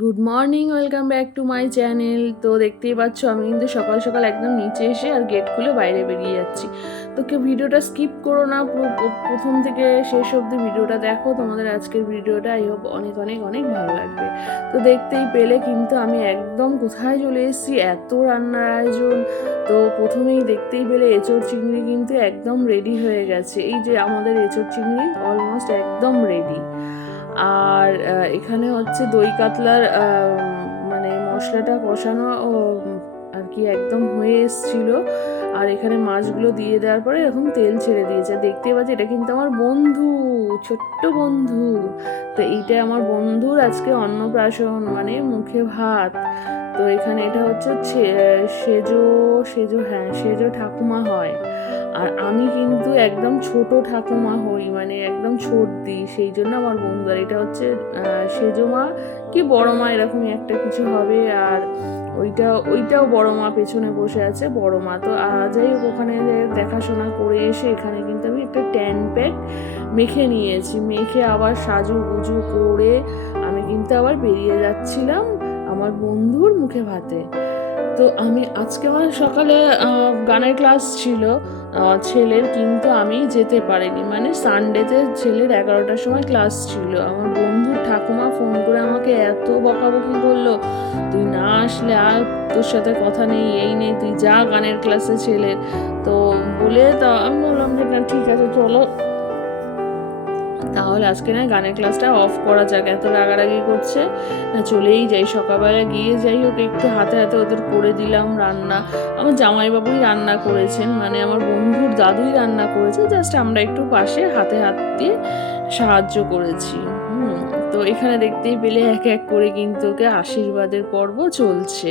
Good morning welcome back to my channel তো দেখতেই পাচ্ছ, আমি কিন্তু সকাল সকাল একদম নিচে এসে আর গেট খুলে বাইরে বেরিয়ে যাচ্ছি। তো কেউ ভিডিওটা স্কিপ করো না, পুরো প্রথম থেকে শেষ অবধি ভিডিওটা দেখো। তোমাদের আজকের ভিডিওটা আই হোপ অনেক অনেক অনেক ভালো লাগবে। তো দেখতেই পেলে কিন্তু আমি একদম কোথায় চলে এসেছি, এত রান্নার আয়োজন। তো প্রথমেই দেখতেই পেলে এঁচড় চিংড়ি কিন্তু একদম রেডি হয়ে গেছে। এই যে আমাদের এঁচড় চিংড়ি অলমোস্ট একদম রেডি আর আহ, এখানে হচ্ছে দই কাতলার মানে মশলাটা কষানো আর কি একদম হয়ে এসছিল। আর এখানে মাছগুলো দিয়ে দেওয়ার পরে এরকম তেল ছেড়ে দিয়েছে। দেখতে পাচ্ছি এটা কিন্তু আমার বন্ধু ছোট্ট বন্ধু। তো এইটা আমার বন্ধুর আজকে অন্নপ্রাশন মানে মুখে ভাত। তো এখানে এটা হচ্ছে সেজো সেজো হ্যাঁ সেজো ঠাকুমা হয়। আর আমি কিন্তু একদম ছোট ঠাকুমা হই মানে একদম দিই সেই জন্য আমার বন্ধু আর এটা হচ্ছে আহ, সেজো মা কি বড় মা এরকমই একটা কিছু হবে। আর ওইটা ওইটাও বড় মা পেছনে বসে আছে বড় মা। তো যাই হোক ওখানে দেখাশোনা করে এসে এখানে কিন্তু আমি একটা ট্যান প্যাক মেখে নিয়েছি। মেখে আবার সাজু গুজু করে আমি কিন্তু আবার বেরিয়ে যাচ্ছিলাম আমার বন্ধুর মুখে ভাতে। তো আমি আজকে আমার সকালে গানের ক্লাস ছিল ছেলের, কিন্তু আমি যেতে পারিনি। মানে সানডেতে ছেলের এগারোটার সময় ক্লাস ছিল। আমার বন্ধুর ঠাকুমা ফোন করে আমাকে এত বকাবকি করল, তুই না আসলে আর তোর সাথে কথা নেই, এই নেই তুই যা গানের ক্লাসে ছেলের। তো বলে, তা আমি বললাম যে, না, ঠিক আছে, চলো। তাহলে আজকে না গানের ক্লাসটা অফ করা যাক, এত রাগারাগি করছে। চলেই যাই, সকালবেলা গিয়ে যাই হোক, একটু হাতে হাতে ওদের করে দিলাম রান্না। আমার জামাইবাবুই রান্না করেছেন মানে আমার বন্ধুর দাদুই রান্না করেছে জাস্ট আমরা একটু পাশে হাতে হাত দিয়ে সাহায্য করেছি। তো এখানে দেখতেই পেলে এক এক করে কিন্তু ওকে আশীর্বাদের পর্ব চলছে।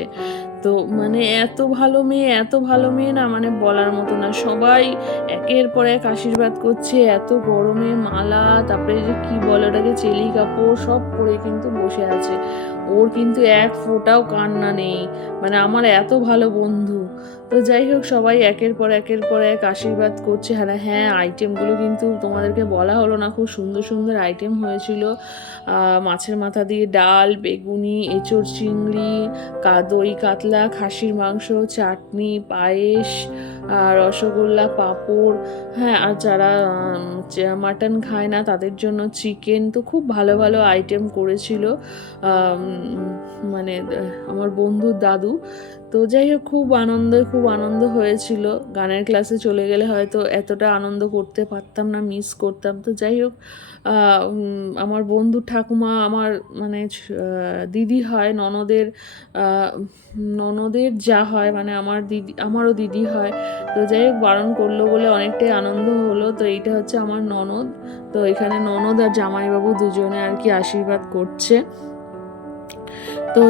তো মানে এত ভালো মেয়ে, এত ভালো মেয়ে না মানে বলার মতো না। সবাই একের পর এক আশীর্বাদ করছে, এত গরমে মালা, তারপরে যে কি বলে ওটাকে, চেলি কাপড় সব পরে কিন্তু বসে আছে। ওর কিন্তু এক ফোঁটাও কান্না নেই। মানে আমার এত ভালো বন্ধু। তো যাই হোক, সবাই একের পর একের পর এক আশীর্বাদ করছে। হ্যাঁ হ্যাঁ আইটেমগুলো কিন্তু তোমাদেরকে বলা হলো না, খুব সুন্দর সুন্দর আইটেম হয়েছিল। মাছের মাথা দিয়ে ডাল, বেগুনি, এঁচড় চিংড়ি দই কাতলা, খাসির মাংস, চাটনি, পায়েস রসগোল্লা, পাঁপড় হ্যাঁ আর যারা মাটন খায় না, তাদের জন্য চিকেন তো খুব ভালো ভালো আইটেম করেছিল। মানে আমার বন্ধুর দাদু। তো যাই হোক, খুব আনন্দ খুব আনন্দ হয়েছিল। গানের ক্লাসে চলে গেলে হয়তো এতটা আনন্দ করতে পারতাম না মিস করতাম। তো যাই হোক আমার বন্ধু ঠাকুমা, আমার মানে দিদি হয়, ননদের ননদের যা হয় মানে আমার দিদি, আমারও দিদি হয়। তো যাই হোক, বারণ করল বলে অনেকটাই আনন্দ হলো। তো এইটা হচ্ছে আমার ননদ। তো এখানে ননদ আর জামাইবাবু দুজনে আর কি আশীর্বাদ করছে। তো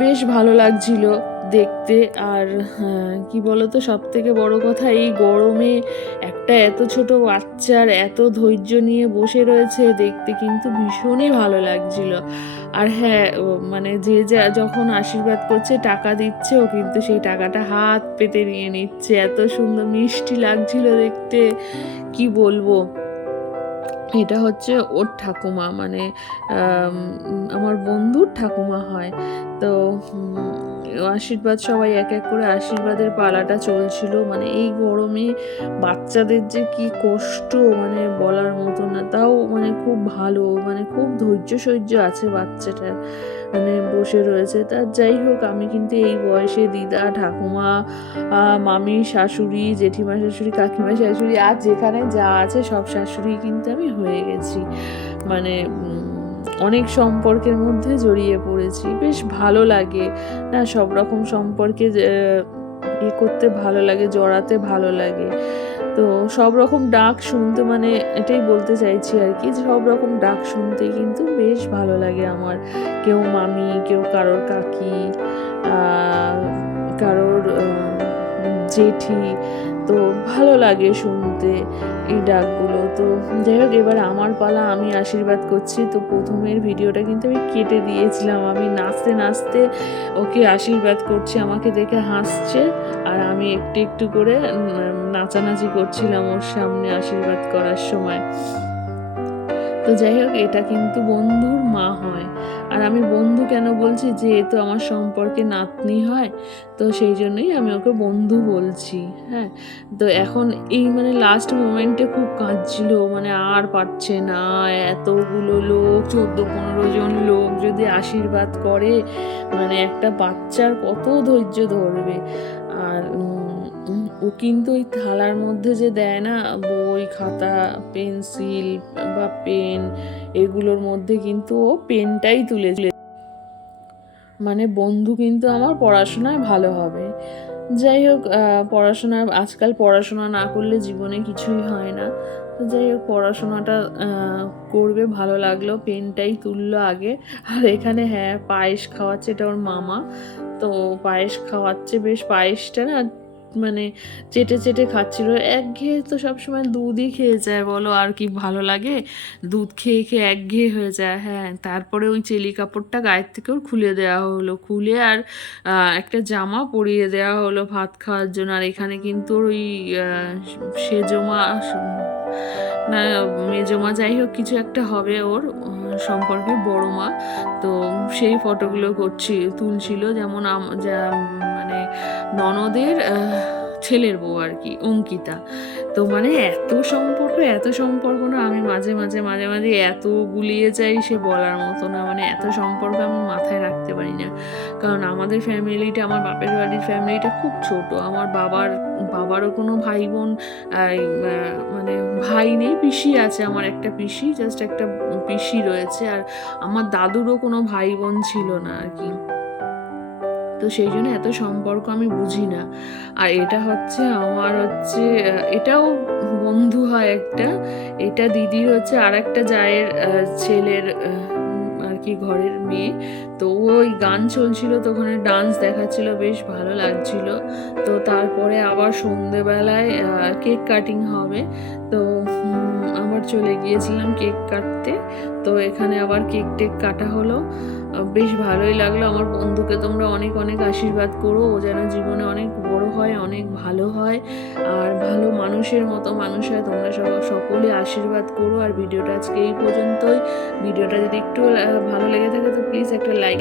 বেশ ভালো লাগছিল। দেখতে আর আহ, কি বলতো সব থেকে বড় কথা এই গরমে একটা এত ছোট বাচ্চার এত ধৈর্য নিয়ে বসে রয়েছে দেখতে কিন্তু ভীষণই ভালো লাগছিল। আর হ্যাঁ মানে যে যা যখন আশীর্বাদ করছে টাকা দিচ্ছে ও কিন্তু সেই টাকাটা হাত পেতে নিয়ে নিচ্ছে। এত সুন্দর মিষ্টি লাগছিল দেখতে কি বলব? এটা হচ্ছে ওর ঠাকুমা মানে আমার বন্ধুর ঠাকুমা হয়। তো আশীর্বাদ সবাই এক এক করে আশীর্বাদের পালাটা চলছিল। মানে এই গরমে বাচ্চাদের যে কি কষ্ট মানে বলার মতো না, তাও মানে খুব ভালো মানে খুব ধৈর্য সহ্য আছে বাচ্চাটার। মানে বসে রয়েছে। তার যাই হোক, আমি কিন্তু এই বয়সে দিদা, ঠাকুমা মামি, শাশুড়ি, জেঠিমা শাশুড়ি, কাকিমা শাশুড়ি, আর যেখানে যা আছে সব শাশুড়ি কিন্তু আমি হয়ে গেছি। মানে অনেক সম্পর্কের মধ্যে জড়িয়ে পড়েছি। বেশ ভালো লাগে। না, সব রকম সম্পর্কে এ, করতে ভালো লাগে, জড়াতে ভালো লাগে। তো সব রকম ডাক শুনতে মানে এটাই বলতে চাইছি আর কি সব রকম ডাক শুনতে কিন্তু বেশ ভালো লাগে আমার। কেউ মামি, কেউ কারোর কাকি কারোর জেঠি তো ভালো লাগে শুনতে এই ডাকগুলো। তো যাই হোক, এবার আমার পালা আমি আশীর্বাদ করছি। তো প্রথমের ভিডিওটা কিন্তু আমি কেটে দিয়েছিলাম। আমি নাচতে নাচতে ওকে আশীর্বাদ করছি, আমাকে দেখে হাসছে। আর আমি একটু একটু করে নাচানাচি করছিলাম ওর সামনে আশীর্বাদ করার সময়। তো যাই হোক, এটা কিন্তু বন্ধুর মা হয়। আর আমি বন্ধু কেন বলছি? যে তো আমার সম্পর্কে নাতনি হয়, তো সেই জন্যই আমি ওকে বন্ধু বলছি হ্যাঁ? তো এখন এই মানে লাস্ট মোমেন্টে খুব কাঁদছিল মানে আর পারছে না। এতগুলো লোক, চোদ্দ, পনেরো জন লোক যদি আশীর্বাদ করে মানে একটা বাচ্চার কত ধৈর্য ধরবে? আর ও কিন্তু ওই থালার মধ্যে যে দেয় না বই, খাতা, পেন্সিল বা পেন এগুলোর মধ্যে কিন্তু ও পেনটাই তুলে মানে বন্ধু কিন্তু আমার পড়াশোনায় ভালো হবে। যাই হোক পড়াশোনা, আজকাল পড়াশোনা না করলে জীবনে কিছুই হয় না। তো যাই হোক, পড়াশোনাটা করবে, ভালো লাগল, পেনটাই তুললো আগে। আর এখানে হ্যাঁ পায়েস খাওয়াচ্ছে এটা ওর মামা। তো পায়েস খাওয়াচ্ছে, বেশ পায়েসটা না মানে চেটে চেটে খাচ্ছিল। একঘেয়ে তো সবসময় দুধই খেয়ে যায়, বলো। আর কি ভালো লাগে? দুধ খেয়ে খেয়ে একঘেয়ে হয়ে যায় হ্যাঁ। তারপরে ওই চেলি কাপড়টা গায়ের থেকেও খুলে দেওয়া হলো। খুলে আর একটা জামা পরিয়ে দেওয়া হলো ভাত খাওয়ার জন্য। আর এখানে কিন্তু ওই সেজমা, না, মেজমা যাই হোক, কিছু একটা হবে ওর, সম্পর্কে বড় মা। তো সেই ফটোগুলো করছি, তুলছিল। যেমন যা ননদের ছেলের বউ আর কি, অঙ্কিতা। তো মানে এত সম্পর্ক এত সম্পর্ক না, আমি মাঝে মাঝে মাঝে মাঝে এত গুলিয়ে যাই সে বলার মতো না। মানে এত সম্পর্ক আমি মাথায় রাখতে পারি না। কারণ আমাদের ফ্যামিলিটা, আমার বাপের বাড়ির ফ্যামিলিটা খুব ছোট। আমার বাবার, বাবারও কোনো ভাই বোন মানে ভাই নেই, পিসি আছে আমার একটা পিসি জাস্ট একটা পিসি রয়েছে। আর আমার দাদুরও কোনো ভাই বোন ছিল না আর কি। তো সেই জন্য এত সম্পর্ক আমি বুঝি না। আর এটা হচ্ছে আমার হচ্ছে, এটাও বন্ধু হয় একটা। এটা দিদির হচ্ছে আর একটা জায়ের ছেলের আর কি ঘরের মেয়ে। তো ওই গান চলছিল, তো ওখানে ডান্স দেখাচ্ছিল, বেশ ভালো লাগছিল। তো তারপরে আবার সন্ধেবেলায় কেক কাটিং হবে। তো আবার চলে গিয়েছিলাম কেক কাটতে। তো এখানে আবার কেক টেক কাটা হলো। বেশ ভালোই লাগল। আমার বন্ধুকে তোমরা অনেক অনেক আশীর্বাদ করো। ও যেন জীবনে অনেক বড় হয়, অনেক ভালো হয়। আর ভালো মানুষের মতো মানুষ হয়, তোমরা সব, সকলে আশীর্বাদ করো। আর ভিডিওটা আজকে এই পর্যন্তই। ভিডিওটা যদি একটু ভালো লেগে থাকে, তো প্লিজ একটা লাইক